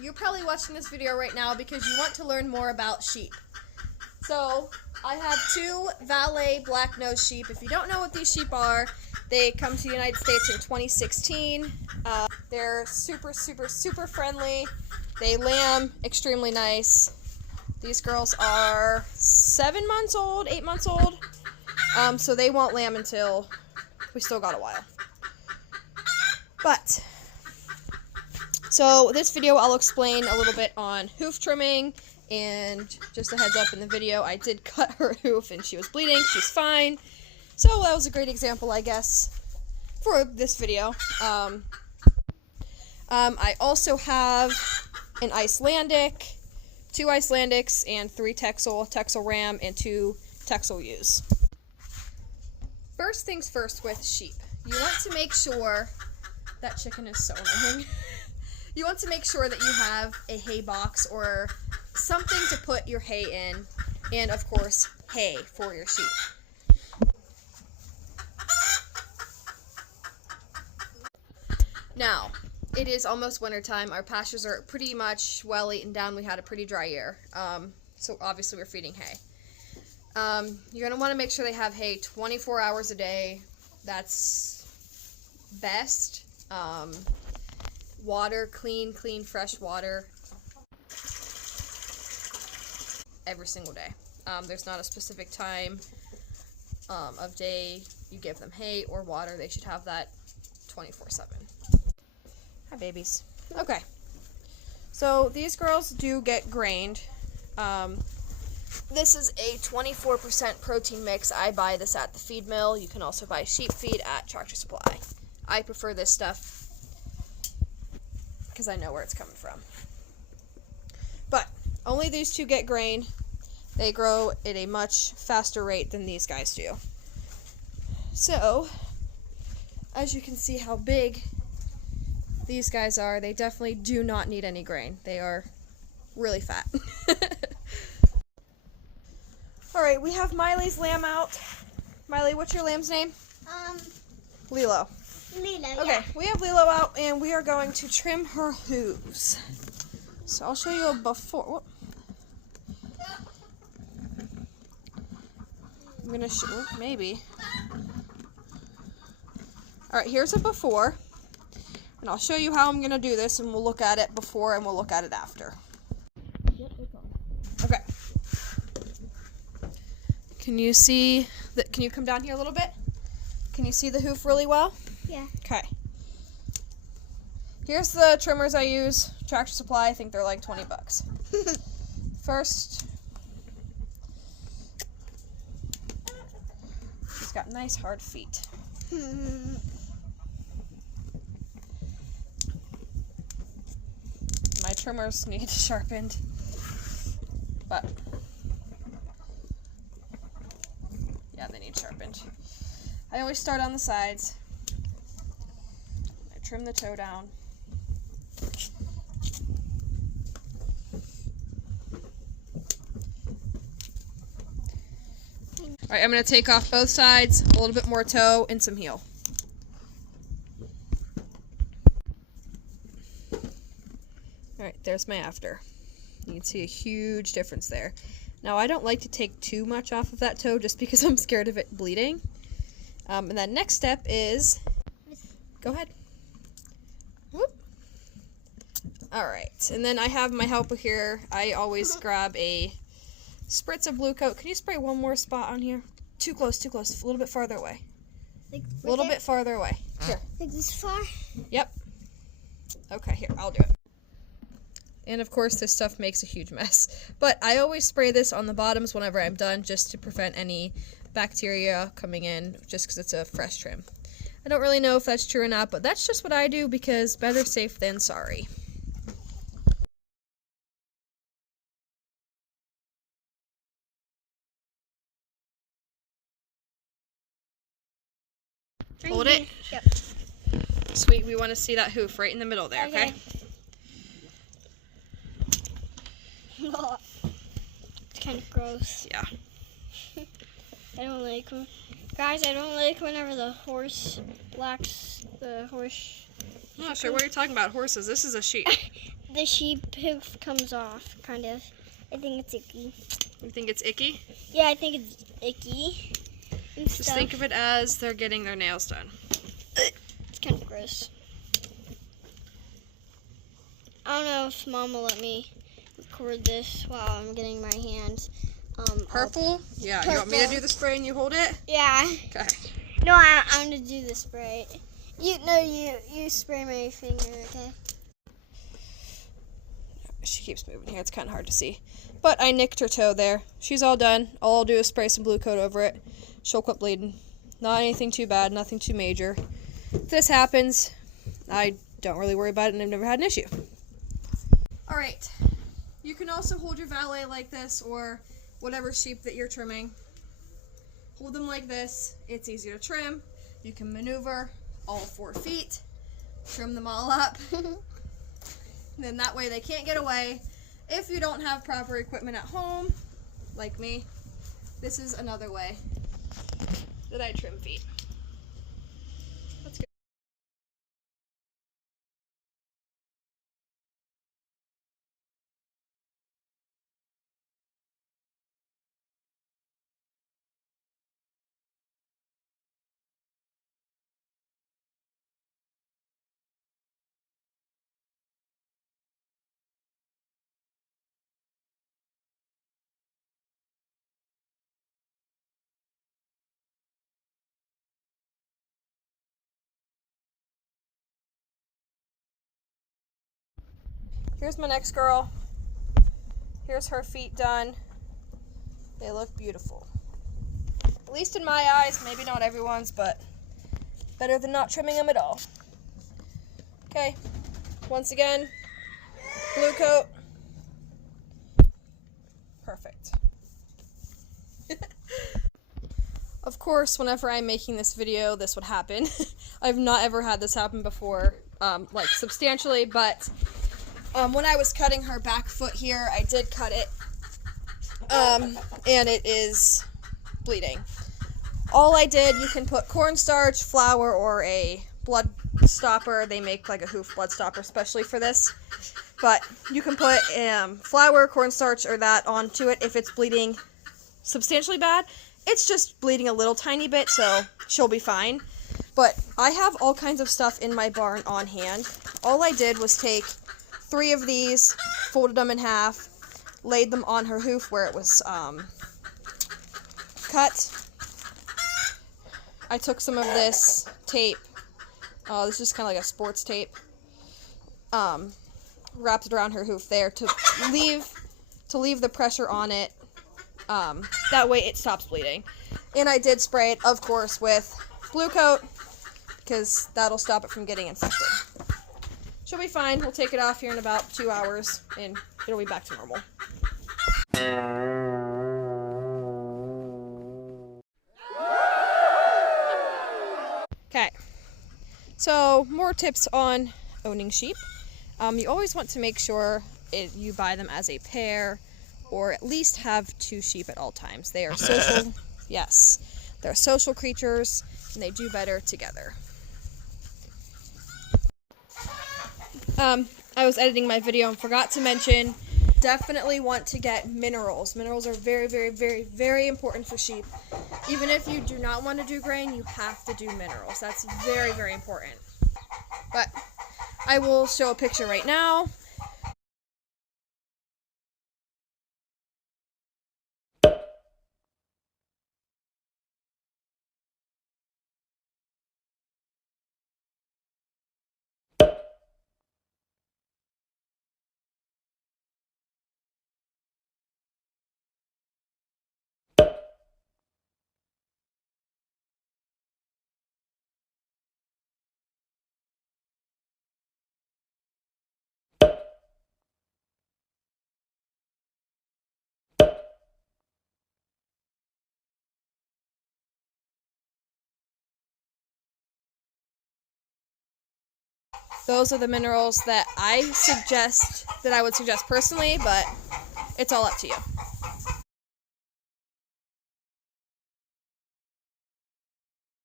you're probably watching this video right now because you want to learn more about sheep. So, I have 2 valet black-nosed sheep. If you don't know what these sheep are, they come to the United States in 2016. They're super, super, super friendly. They lamb extremely nice. These girls are 7 months old, 8 months old. So they won't lamb until we still got a while. But, so this video I'll explain a little bit on hoof trimming, and just a heads up in the video, I did cut her hoof and she was bleeding. She's fine. So that was a great example, I guess, for this video. I also have an Icelandic, 2 Icelandics, and 3 Texel Ram, and 2 Texel ewes. First things first with sheep. You want to make sure, that chicken is so annoying. You want to make sure that you have a hay box or something to put your hay in, and of course, hay for your sheep. Now, it is almost winter time. Our pastures are pretty much well eaten down. We had a pretty dry year, so obviously we're feeding hay. You're going to want to make sure they have hay 24 hours a day. That's best. Water, clean, fresh water every single day. There's not a specific time of day you give them hay or water. They should have that 24/7. Hi, babies. Okay, so these girls do get grained. This is a 24% protein mix. I buy this at the feed mill. You can also buy sheep feed at Tractor Supply. I prefer this stuff because I know where it's coming from. But only these 2 get grain. They grow at a much faster rate than these guys do. So, as you can see how big these guys are, they definitely do not need any grain. They are really fat. Alright, we have Miley's lamb out. Miley, what's your lamb's name? Lilo. Lilo, okay, yeah. We have Lilo out, and we are going to trim her hooves. So I'll show you a before. Whoop. I'm going to show, maybe. Alright, here's a before. And I'll show you how I'm going to do this, and we'll look at it before and we'll look at it after. Yep, it's on. Okay. Can you see, can you come down here a little bit? Can you see the hoof really well? Yeah. Okay. Here's the trimmers I use. Tractor Supply, I think they're like 20 bucks. First, she's got nice hard feet. My trimmers need sharpened, but yeah, they need sharpened. I always start on the sides. I trim the toe down. Alright, I'm going to take off both sides, a little bit more toe, and some heel. Alright, there's my after. You can see a huge difference there. Now, I don't like to take too much off of that toe just because I'm scared of it bleeding. And then next step is, go ahead. Whoop. Alright, and then I have my helper here. I always grab a spritz of blue coat. Can you spray one more spot on here? Too close, a little bit farther away. Like a little bit farther away. Here. Like this far? Yep. Okay, here, I'll do it. And of course, this stuff makes a huge mess. But I always spray this on the bottoms whenever I'm done, just to prevent any bacteria coming in, just because it's a fresh trim. I don't really know if that's true or not, but that's just what I do, because better safe than sorry. Hold it. Yep. Sweet, we want to see that hoof right in the middle there, okay? It's kind of gross. Yeah. I don't like when, guys, I don't like whenever the horse blacks the horse I'm not sure what you're talking about. Horses. This is a sheep. The sheep hoof comes off, kind of. I think it's icky. You think it's icky? Yeah, I think it's icky. And Just stuff. think of it as they're getting their nails done. It's kind of gross. I don't know if Mom will let me record this while I'm getting my hands. Purple? Yeah, you want me to do the spray and you hold it? Yeah. Okay. No, I'm gonna do the spray. You spray my finger, okay? She keeps moving here. It's kind of hard to see. But I nicked her toe there. She's all done. All I'll do is spray some blue coat over it. She'll quit bleeding. Not anything too bad, nothing too major. If this happens, I don't really worry about it and I've never had an issue. Alright. You can also hold your valet like this or whatever sheep that you're trimming. Hold them like this. It's easy to trim. You can maneuver all 4 feet. Trim them all up. Then that way they can't get away. If you don't have proper equipment at home, like me, this is another way that I trim feet. That's good. Here's my next girl. Here's her feet done. They look beautiful. At least in my eyes, maybe not everyone's, but better than not trimming them at all. Okay, once again, blue coat. Perfect. Of course, whenever I'm making this video, this would happen. I've not ever had this happen before, like substantially, but when I was cutting her back foot here, I did cut it, and it is bleeding. All I did, you can put cornstarch, flour, or a blood stopper. They make like a Hoof blood stopper especially for this. But you can put flour, cornstarch, or that onto it if it's bleeding substantially bad. It's just bleeding a little tiny bit, so she'll be fine. But I have all kinds of stuff in my barn on hand. All I did was take 3 of these, folded them in half, laid them on her hoof where it was cut. I took some of this tape, this is kind of like a sports tape, wrapped it around her hoof there to leave the pressure on it. That way it stops bleeding. And I did spray it, of course, with blue coat because that'll stop it from getting infected. She'll be fine. We'll take it off here in about 2 hours, and it'll be back to normal. Okay, so more tips on owning sheep. You always want to make sure you buy them as a pair, or at least have 2 sheep at all times. They are social. Yes, they're social creatures, and they do better together. I was editing my video and forgot to mention, definitely want to get minerals. Minerals are very, very, very, very important for sheep. Even if you do not want to do grain, you have to do minerals. That's very, very important. But I will show a picture right now. Those are the minerals that I would suggest personally, but it's all up to you.